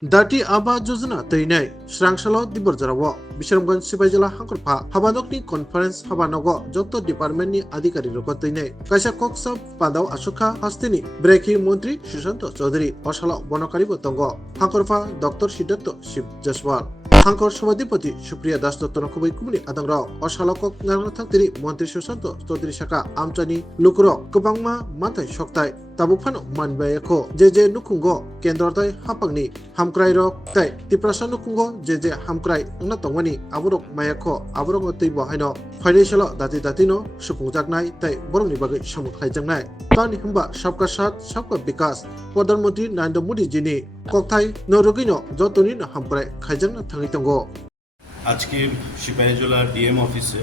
Dati Aba Jojana Tainai, Srangsalo Diborjarawo, Bisharamgan Sibajala Hankurpa, Habanokni Conference Habanogo, Joto Department ni Adhikari Roko Tainai, Kaisa Koksa Padao Ashoka Hastini, Breaking Montri, Shusanto Chaudhary, Oshala Bonokari Botongo, Hankurpa, Dr. Shidato Shib Jaswal. Hankor Samadipati, Supriya Das Dottono Kubai Kumuni Adangrao, Oshalokok Nangtiri, Montri Shusanto, Chaudhary Shaka, Amchani, Lukuro, Kubangma, Matai Shoktai, Tabufano Manbayako, JJ Nukungo, Kendrotai Hapangni, Hamkrai Rok Tai, Tiprasa Nukungo, JJ Hamkrai, Natongwani, Aburok Mayako, Aburok Tibo Haino, Financial Dati Datino, Supunjaknai, Tai, Borong Nibagi Samuk Haijangnai, Tani Humba, Shapka Shat, Shapka Bikas, Pradhanmantri Narendra Modi Jini, Koktai, Norogino, Jotoni Hamkrai, Haijan Tangitongo. আজকে Sepahijala DM অফিসে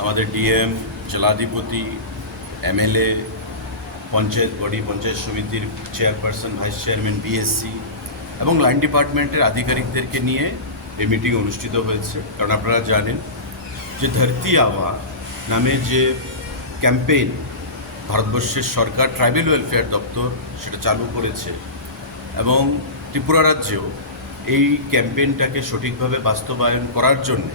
আমাদের DM জেলাধিপতি MLA panchayat body panchayat সমিতির chairperson vice chairman BSC এবং line ডিপার্টমেন্টের আধিকারিকদেরকে নিয়ে এই মিটিং অনুষ্ঠিত হয়েছে। কারণ আপনারা জানেন যে ধরতি আবা নামে যে ক্যাম্পেইন ভারতবর্ষের সরকার ট্রাইবেল ওয়েলফেয়ার দপ্তর সেটা চালু করেছে এবং ত্রিপুরা রাজ্যেও এই ক্যাম্পেইনটাকে সঠিকভাবে বাস্তবায়ন করার জন্য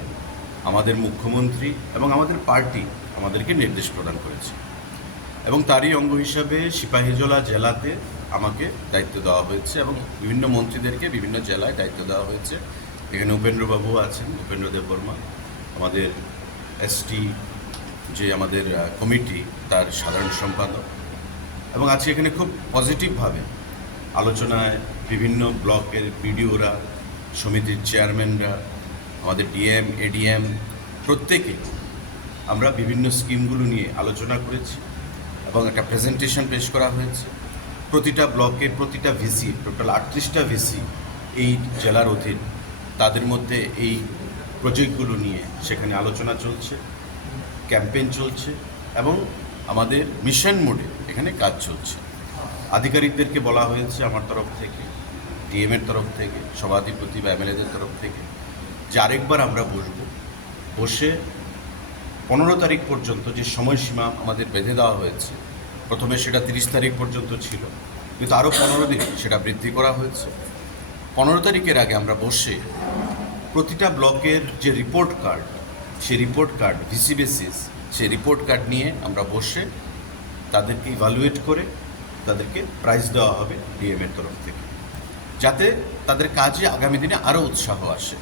আমাদের মুখ্যমন্ত্রী এবং আমাদের পার্টি আমাদেরকে নির্দেশ প্রদান করেছে এবং তারই অঙ্গ হিসাবে সিপাহীজলা জেলাতে আমাকে দায়িত্ব দেওয়া হয়েছে এবং বিভিন্ন মন্ত্রীদেরকে বিভিন্ন জেলায় দায়িত্ব দেওয়া হয়েছে। এখানে উপেন্দ্রবাবু আছেন, উপেন্দ্র দেববর্মা, আমাদের এসটি যে আমাদের কমিটি তার সাধারণ সম্পাদক, এবং আজকে এখানে খুব পজিটিভভাবে আলোচনায় বিভিন্ন ব্লকের বিডিওরা, সমিতির চেয়ারম্যানরা, আমাদের ডিএম এডিএম প্রত্যেকে আমরা বিভিন্ন স্কিমগুলো নিয়ে আলোচনা করেছি এবং একটা প্রেজেন্টেশন পেশ করা হয়েছে। প্রতিটা ব্লকের প্রতিটা ভিসি, টোটাল 38টা ভিসি এই জেলার অধীন, তাদের মধ্যে এই প্রজেক্টগুলো নিয়ে সেখানে আলোচনা চলছে, ক্যাম্পেইন চলছে এবং আমাদের মিশন মোডে এখানে কাজ চলছে। আধিকারিকদেরকে বলা হয়েছে আমার তরফ থেকে, ডিএমের তরফ থেকে, সভাধিপতি বা এমএলএদের তরফ থেকে যে আরেকবার আমরা বসে 15 তারিখ পর্যন্ত যে সময়সীমা আমাদের বেঁধে দেওয়া হয়েছে, প্রথমে সেটা 30 তারিখ পর্যন্ত ছিল, কিন্তু আরও 15 দিন সেটা বৃদ্ধি করা হয়েছে। 15 তারিখের আগে আমরা বসে প্রতিটা ব্লকের যে রিপোর্ট কার্ড, সেই রিপোর্ট কার্ড ভিসি বেসিস, সেই রিপোর্ট কার্ড নিয়ে আমরা বসে তাদেরকে ইভালুয়েট করে তাদেরকে প্রাইজ দেওয়া হবে ডিএমের তরফ থেকে, যাতে তাদের কাজে আগামী দিনে আরও উৎসাহ আসে।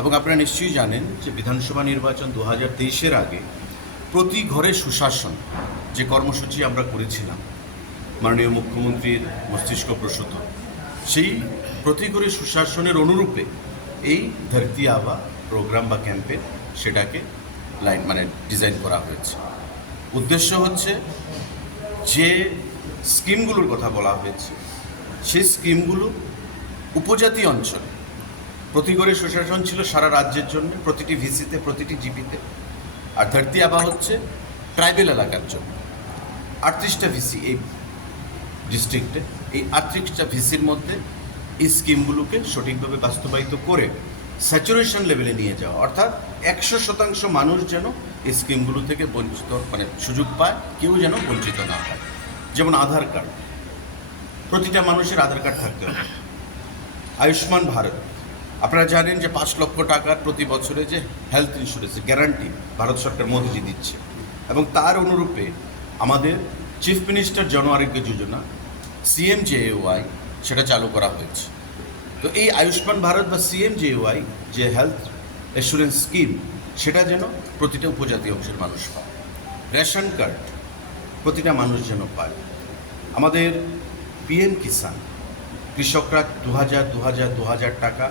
এবং আপনারা নিশ্চয়ই জানেন যে বিধানসভা নির্বাচন 2023-এর আগে প্রতি ঘরে সুশাসন যে কর্মসূচি আমরা করেছিলাম মাননীয় মুখ্যমন্ত্রীর মস্তিষ্ক প্রসূত, সেই প্রতি ঘরে সুশাসনের অনুরূপে এই ধরতি আবা প্রোগ্রাম বা ক্যাম্পেইন সেটাকে ডিজাইন করা হয়েছে। উদ্দেশ্য হচ্ছে যে স্কিমগুলোর কথা বলা হয়েছে সেই স্কিমগুলো উপজাতি অঞ্চলে, প্রতি ঘরে সুশাসন ছিল সারা রাজ্যের জন্য, প্রতিটি ভিসিতে, প্রতিটি জিপিতে, আর ধরতি আবা হচ্ছে ট্রাইবেল এলাকার জন্য। 38টা ভিসি এই ডিস্ট্রিক্টে, এই 38টা ভিসির মধ্যে এই স্কিমগুলোকে সঠিকভাবে বাস্তবায়িত করে স্যাচুরেশন লেভেলে নিয়ে যাওয়া, অর্থাৎ 100% মানুষ যেন এই স্কিমগুলো থেকে বঞ্চিত সুযোগ পায়, কেউ যেন বঞ্চিত না হয়। যেমন আধার কার্ড, প্রতিটা মানুষের আধার কার্ড থাকতে হবে। আয়ুষ্মান ভারত, আপনারা জানেন যে 5 লক্ষ টাকার প্রতি বছরে যে হেলথ ইন্স্যুরেন্সের গ্যারান্টি ভারত সরকার মোদিজি দিচ্ছে, এবং তার অনুরূপে আমাদের চিফ মিনিস্টার জন আরোগ্য যোজনা CMJAY সেটা চালু করা হয়েছে। তো এই আয়ুষ্মান ভারত বা CMJAY যে হেলথ ইন্স্যুরেন্স স্কিম, সেটা যেন প্রতিটা উপজাতি অংশের মানুষ পায়। রেশন কার্ড প্রতিটা মানুষ যেন পায়। আমাদের PM কিষাণ, কৃষকরা 2000 টাকা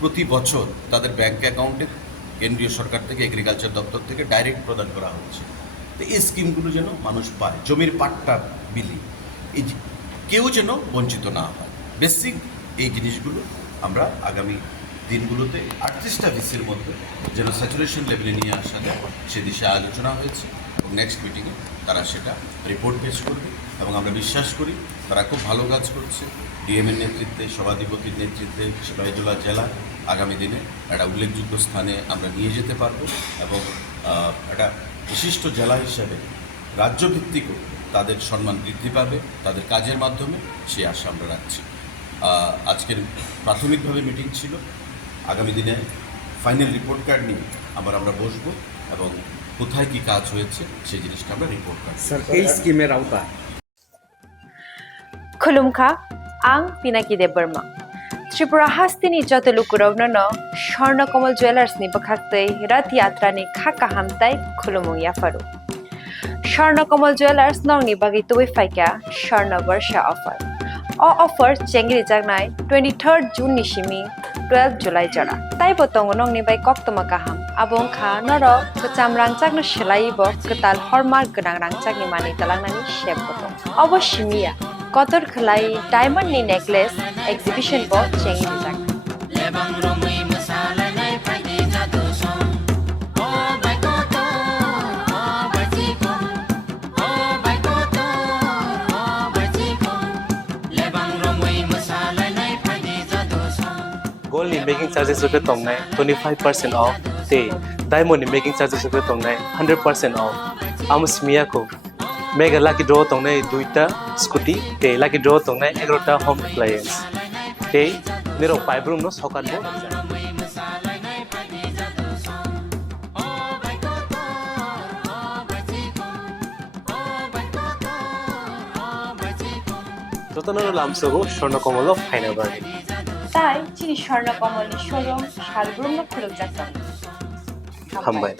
প্রতি বছর তাদের ব্যাঙ্ক অ্যাকাউন্টে কেন্দ্রীয় সরকার থেকে, এগ্রিকালচার দপ্তর থেকে ডাইরেক্ট প্রদান করা হচ্ছে। তো এই স্কিমগুলো যেন মানুষ পায়। জমির পাট্টা বিলি, এই কেউ যেন বঞ্চিত না হয়। বেসিক এই জিনিসগুলো আমরা আগামী দিনগুলোতে 38টা ভিসির মধ্যে যেন স্যাচুরেশন লেভেলে নিয়ে আসা যায় সে দিশে আলোচনা হয়েছে, এবং নেক্সট মিটিংয়ে তারা সেটা রিপোর্ট পেশ করবে এবং আমরা বিশ্বাস করি তারা খুব ভালো কাজ করছে। ডিএমের নেতৃত্বে, সভাধিপতির নেতৃত্বে সিপাহীজলা জেলা আগামী দিনে একটা উল্লেখযোগ্য স্থানে আমরা নিয়ে যেতে পারবো এবং একটা বিশিষ্ট জেলা হিসাবে রাজ্যভিত্তিকও তাদের সম্মান বৃদ্ধি পাবে তাদের কাজের মাধ্যমে, সেই আশা আমরা রাখছি। আজকের প্রাথমিকভাবে মিটিং ছিল আগামী দিনে ফাইনাল রিপোর্ট কার্ড নিয়ে আমরা বসবো এবং কোথায় কি কাজ হয়েছে সেই জিনিসটা আমরা রিপোর্ট কার্ড স্যার এই স্কিমের আওতা खुलुमखा आं पिनाकी देबबर्मा त्रिपुरा हास्तिनि जतलुकुरावनो स्वर्णकमल ज्वेलार्सनि बखाक्तै रथ यात्रानि खाका हामताय खुलुमु याफारु स्वर्णकमल ज्वेलार्स नंनि बागै तुबै फाइका स्वर्ण वर्षा अफर अफर चेंगरि जागनाय 23 जून निसिमी 12 जुलाई जरा ताइ बतंग नंनि बाय कक्तमा काहाम आबं खा नर कचाम रांचागनो सेलाइबो कताल हरमार गोनां रांचागनि मानि तलांनानि शेप बतंग अबसिमिया कतर खलाई डायमंड नि नेकलेस एग्जिबिशन बो चेंगि जाग Lebang romai masala nai pagi jatuh song. Oh baik koto, oh berciko. Oh baik koto, oh berciko. Lebang romai masala nai pagi jatuh song. Gold ni making charges rupiah tongnai 25% off. Te diamond ni making charges rupiah tongnai 100% off. Amus mia ko mega lucky draw tongnai 2ta scooty te lucky draw tongnai 11ta home appliance. Te nirok pipe room no sokat bo. Romai masala nai pagi jatuh song. Oh baik koto, oh berciko. Oh baik koto, oh berciko. Jotono lamsogo shorno komolo final bargain. তাই চিনি Swarnakamal showroom Shaligram খুলুক যাচ্ছেন Hambai.